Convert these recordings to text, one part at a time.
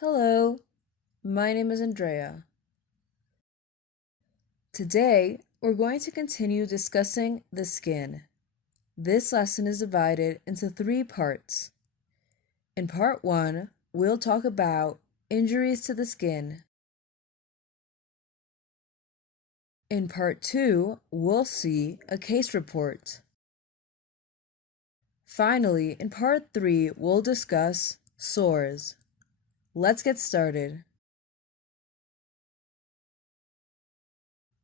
Hello, my name is Andrea. Today, we're going to continue discussing the skin. This lesson is divided into 3 parts. In part 1, we'll talk about injuries to the skin. In part 2, we'll see a case report. Finally, in part 3, we'll discuss sores. Let's get started.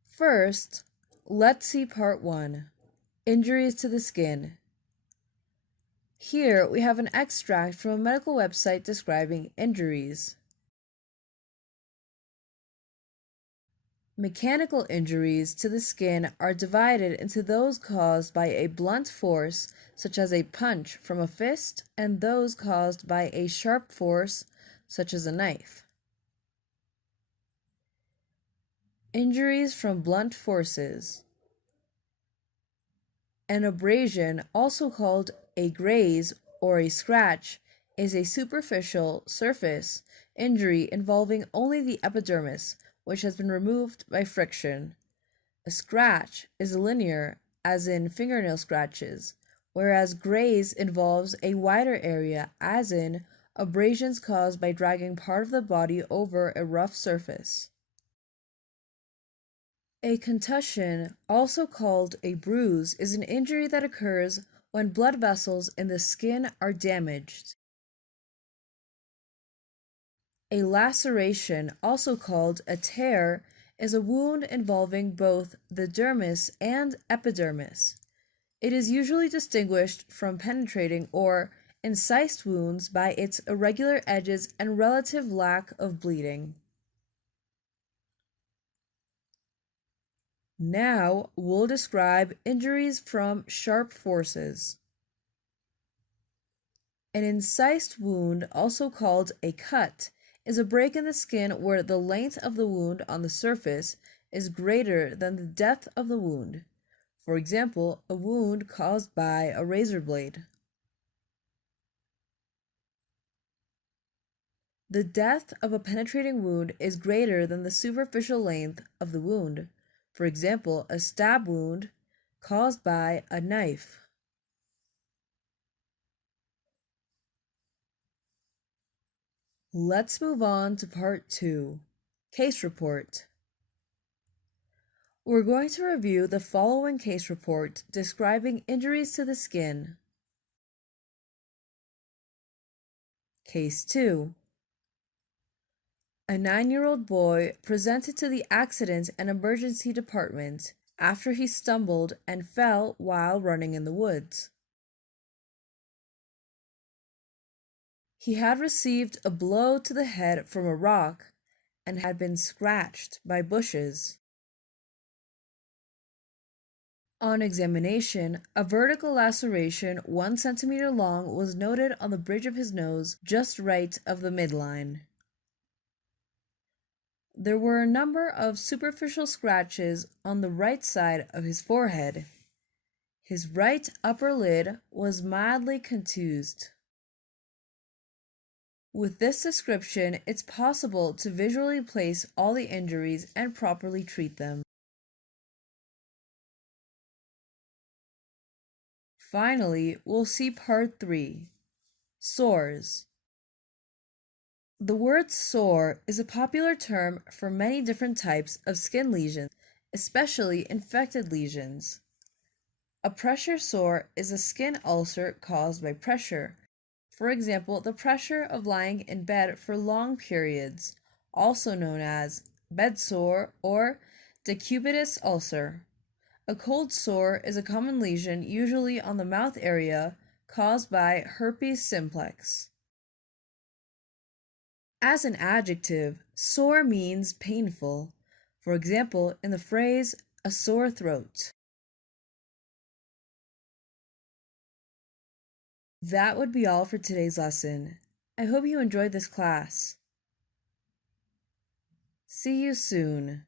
First, let's see part 1, injuries to the skin. Here we have an extract from a medical website describing injuries. Mechanical injuries to the skin are divided into those caused by a blunt force, such as a punch from a fist, and those caused by a sharp force, such as a knife. Injuries from blunt forces. An abrasion, also called a graze or a scratch, is a superficial surface injury involving only the epidermis, which has been removed by friction. A scratch is linear, as in fingernail scratches, whereas graze involves a wider area, as in abrasions caused by dragging part of the body over a rough surface. A contusion, also called a bruise, is an injury that occurs when blood vessels in the skin are damaged. A laceration, also called a tear, is a wound involving both the dermis and epidermis. It is usually distinguished from penetrating or incised wounds by its irregular edges and relative lack of bleeding. Now we'll describe injuries from sharp forces. An incised wound, also called a cut, is a break in the skin where the length of the wound on the surface is greater than the depth of the wound. For example, a wound caused by a razor blade. The depth of a penetrating wound is greater than the superficial length of the wound. For example, a stab wound caused by a knife. Let's move on to part 2, case report. We're going to review the following case report describing injuries to the skin. Case 2. A 9-year-old boy presented to the accident and emergency department after he stumbled and fell while running in the woods. He had received a blow to the head from a rock and had been scratched by bushes. On examination, a vertical laceration 1 centimeter long was noted on the bridge of his nose just right of the midline. There were a number of superficial scratches on the right side of his forehead. His right upper lid was mildly contused. With this description, it's possible to visually place all the injuries and properly treat them. Finally, we'll see part 3, sores. The word sore is a popular term for many different types of skin lesions, especially infected lesions. A pressure sore is a skin ulcer caused by pressure. For example, the pressure of lying in bed for long periods, also known as bed sore or decubitus ulcer. A cold sore is a common lesion, usually on the mouth area, caused by herpes simplex. As an adjective, sore means painful. For example, in the phrase, a sore throat. That would be all for today's lesson. I hope you enjoyed this class. See you soon.